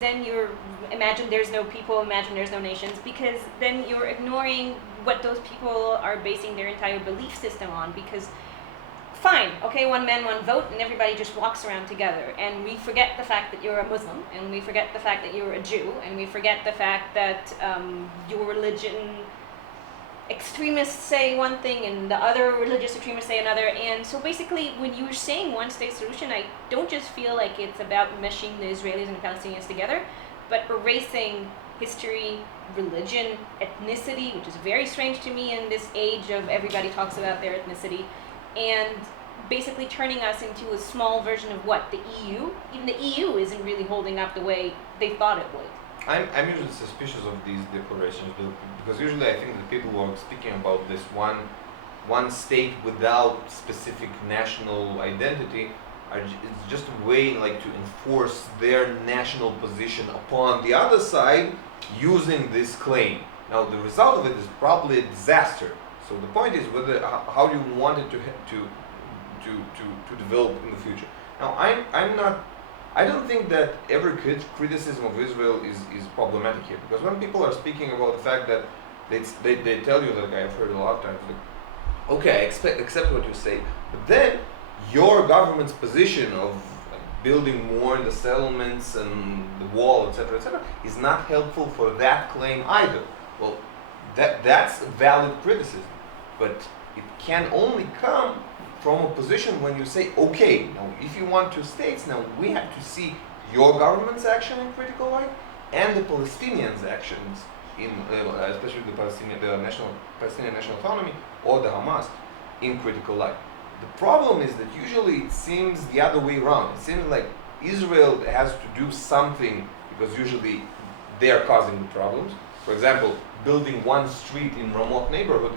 then you're imagine there's no people, imagine there's no nations, because then you're ignoring what those people are basing their entire belief system on. Because fine, okay, one man, one vote, and everybody just walks around together, and we forget the fact that you're a Muslim, and we forget the fact that you're a Jew, and we forget the fact that your religion extremists say one thing and the other religious extremists say another. And so basically, when you're saying one state solution, I don't just feel like it's about meshing the Israelis and the Palestinians together, but erasing history, religion, ethnicity, which is very strange to me in this age of everybody talks about their ethnicity, and basically turning us into a small version of what? The EU? Even the EU isn't really holding up the way they thought it would. I'm usually suspicious of these declarations because usually I think that people who are speaking about this one state without specific national identity it's just a way like to enforce their national position upon the other side using this claim. Now the result of it is probably a disaster. So the point is whether how do you want it to develop in the future. Now I don't think that every criticism of Israel is problematic here, because when people are speaking about the fact that they tell you, like I've heard a lot of times, like, okay, I accept what you say, but then your government's position of like, building more in the settlements and the wall, etc., is not helpful for that claim either. Well, that's a valid criticism, but it can only come from a position when you say, okay, now if you want two states, now we have to see your government's action in critical light and the Palestinians' actions in, especially the Palestinian National Autonomy or the Hamas in critical light. The problem is that usually it seems the other way around. It seems like Israel has to do something because usually they are causing the problems. For example, building one street in Ramot neighborhood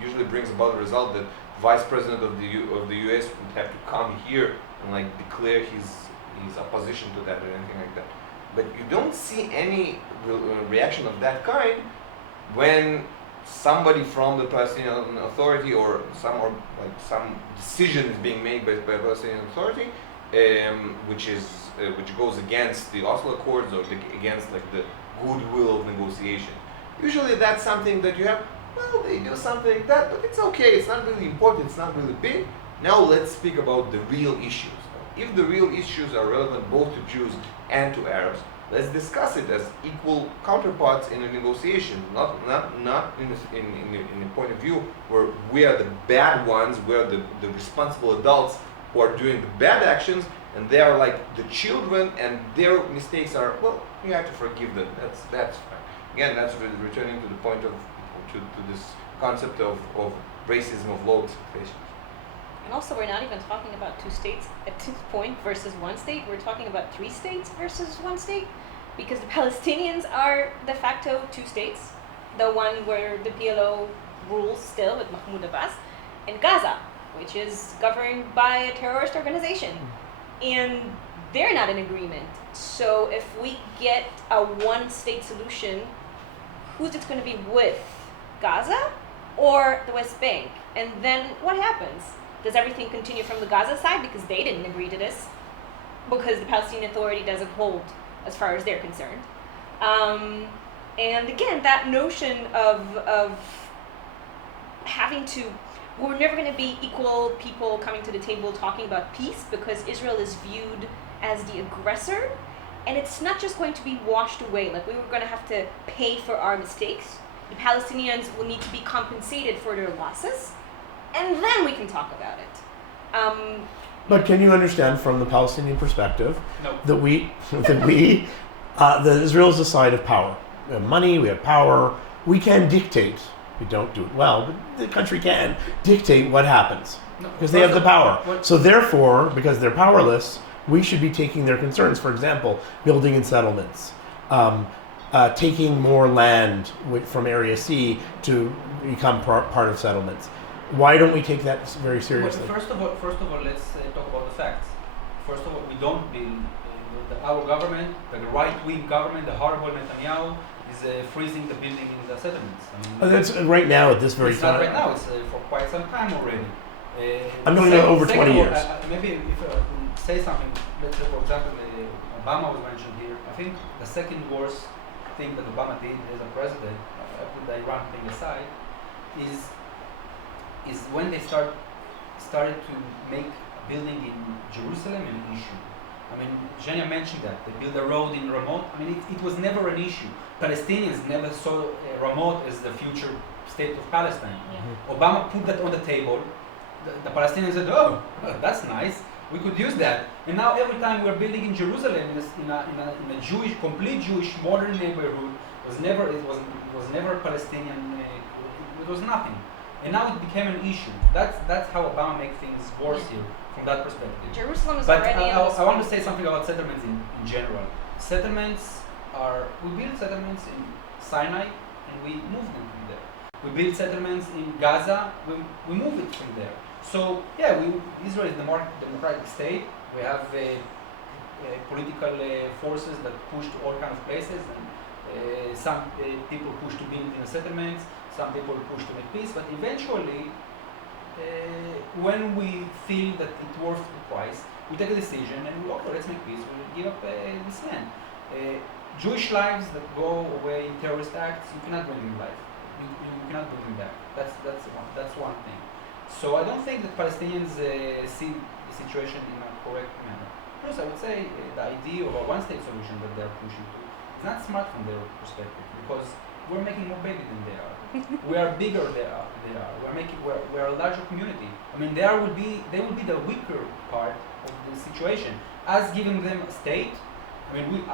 usually brings about the result that Vice President of the U.S. would have to come here and like declare his opposition to that or anything like that. But you don't see any reaction of that kind when somebody from the Palestinian Authority or some decision is being made by the Palestinian Authority, which goes against the Oslo Accords or against like the goodwill of negotiation. Usually that's something that you have. Well, they do something like that, but it's okay. It's not really important. It's not really big. Now let's speak about the real issues. If the real issues are relevant both to Jews and to Arabs, let's discuss it as equal counterparts in a negotiation, not in a point of view where we are the bad ones, we are the responsible adults who are doing the bad actions, and they are like the children, and their mistakes are, well, you have to forgive them. That's fine. Again, that's returning to the point of to this concept of racism, of low expectations. And also, we're not even talking about two states at this point versus one state. We're talking about three states versus one state, because the Palestinians are de facto two states, the one where the PLO rules still with Mahmoud Abbas, and Gaza, which is governed by a terrorist organization. And they're not in agreement. So if we get a one-state solution, who's it going to be with? Gaza or the West Bank? And then what happens? Does everything continue from the Gaza side because they didn't agree to this? Because the Palestinian Authority doesn't hold as far as they're concerned. And again, that notion of having to, we're never going to be equal people coming to the table talking about peace because Israel is viewed as the aggressor. And it's not just going to be washed away. Like we were going to have to pay for our mistakes. The Palestinians will need to be compensated for their losses, and then we can talk about it. But can you understand from the Palestinian perspective No. that Israel is a side of power? We have money, we have power, we can dictate. We don't do it well, but the country can dictate what happens because they have the power. So therefore, because they're powerless, we should be taking their concerns. For example, building in settlements. Taking more land from Area C to become part of settlements. Why don't we take that very seriously? Well, first of all, let's talk about the facts. First of all, we don't build. Our government, the right-wing government, the horrible Netanyahu, is freezing the building in the settlements. That's right now at this very it's time. Not right now. It's for quite some time already. I'm going to over 20 years. Maybe if say something, let's say for example, Obama was mentioned here. I think the second worst thing that Obama did as a president, put the Iran thing aside, is when they started to make a building in Jerusalem an issue. I mean, Zhenya mentioned that. They built a road in Ramot. I mean, it was never an issue. Palestinians never saw Ramot as the future state of Palestine. Yeah. Obama put that on the table. The Palestinians said, oh, that's nice. We could use that. And now every time we're building in Jerusalem, in a Jewish, complete Jewish, modern neighborhood, it was never Palestinian, it was nothing. And now it became an issue. That's how Obama makes things worse here, from that perspective. Jerusalem is But already I want to say something about settlements in general. We build settlements in Sinai and we move them from there. We build settlements in Gaza, we move it from there. So yeah, Israel is a democratic state. We have political forces that push to all kinds of places, and some people push to build in the settlements, some people push to make peace, but eventually when we feel that it's worth the price, we take a decision and we okay, let's make peace, we'll give up this land. Jewish lives that go away in terrorist acts, you cannot bring them life. You cannot bring them back. That's one thing. So I don't think that Palestinians see the situation in a correct manner. Plus, I would say the idea of a one-state solution that they're pushing to is not smart from their perspective, because we're making more babies than they are. We are bigger than they are. We're a larger community. I mean, they will be the weaker part of the situation. As giving them a state, I mean,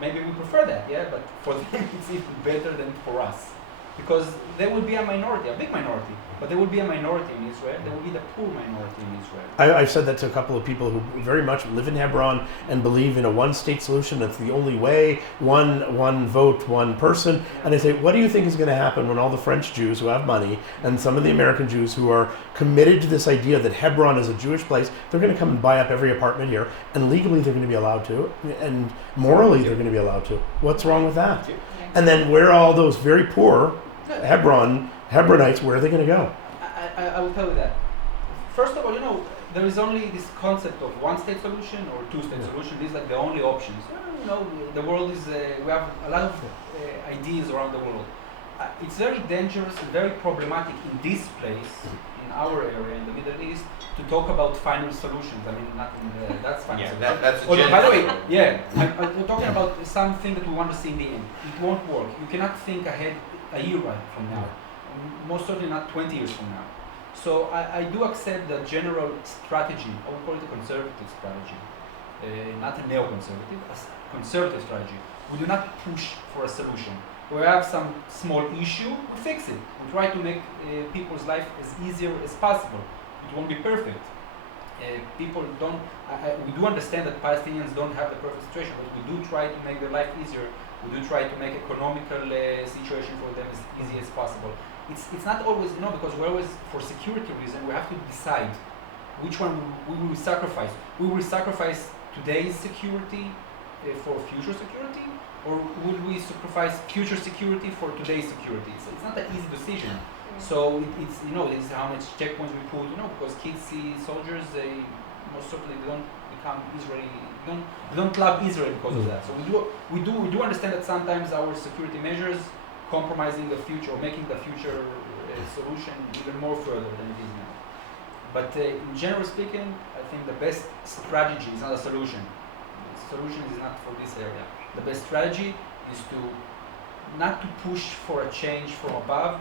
maybe we prefer that, yeah, but for them it's even better than for us. Because there will be a minority, a big minority, but there will be a minority in Israel. There will be the poor minority in Israel. I've said that to a couple of people who very much live in Hebron and believe in a one-state solution. That's the only way, one vote, one person. And I say, what do you think is going to happen when all the French Jews who have money and some of the American Jews who are committed to this idea that Hebron is a Jewish place, they're going to come and buy up every apartment here, and legally they're going to be allowed to, and morally they're going to be allowed to. What's wrong with that? And then where are all those very poor Hebronites, where are they going to go? I will tell you that. First of all, there is only this concept of one-state solution or two-state solution. These are the only options. The world is, we have a lot of ideas around the world. It's very dangerous and very problematic in this place, in our area, in the Middle East, to talk about final solutions. I mean, not in that's final solution. That's By the way, I'm talking about something that we want to see in the end. It won't work. You cannot think ahead a year from now. Most certainly not 20 years from now. So I do accept the general strategy. I would call it a conservative strategy, not a neo-conservative, a conservative strategy. We do not push for a solution. We have some small issue, we fix it. We try to make people's life as easier as possible. It won't be perfect. People don't. We do understand that Palestinians don't have the perfect situation, but we do try to make their life easier. We do try to make economical situation for them as easy as possible. It's not always, because we're always, for security reason, we have to decide which one we will sacrifice. We will sacrifice today's security for future security, or will we sacrifice future security for today's security? So it's not an easy decision. So it's this is how much checkpoints we put, because kids see soldiers, they most certainly don't become Israeli. They don't love Israel because of that. So we do understand that sometimes our security measures compromising the future or making the future solution even more further than it is now. But in general speaking, I think the best strategy is not a solution. The solution is not for this area. The best strategy is not to push for a change from above,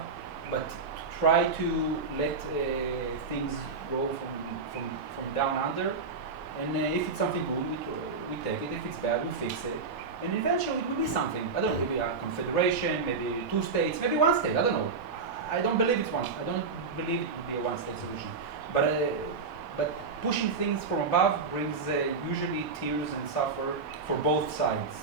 but to try to let things go from down under. And if it's something good, we take it. If it's bad, we fix it. And eventually it will be something. I don't know, maybe a confederation, maybe two states, maybe one state. I don't know. I don't believe it's one. I don't believe it would be a one-state solution. But pushing things from above brings usually tears and suffer for both sides.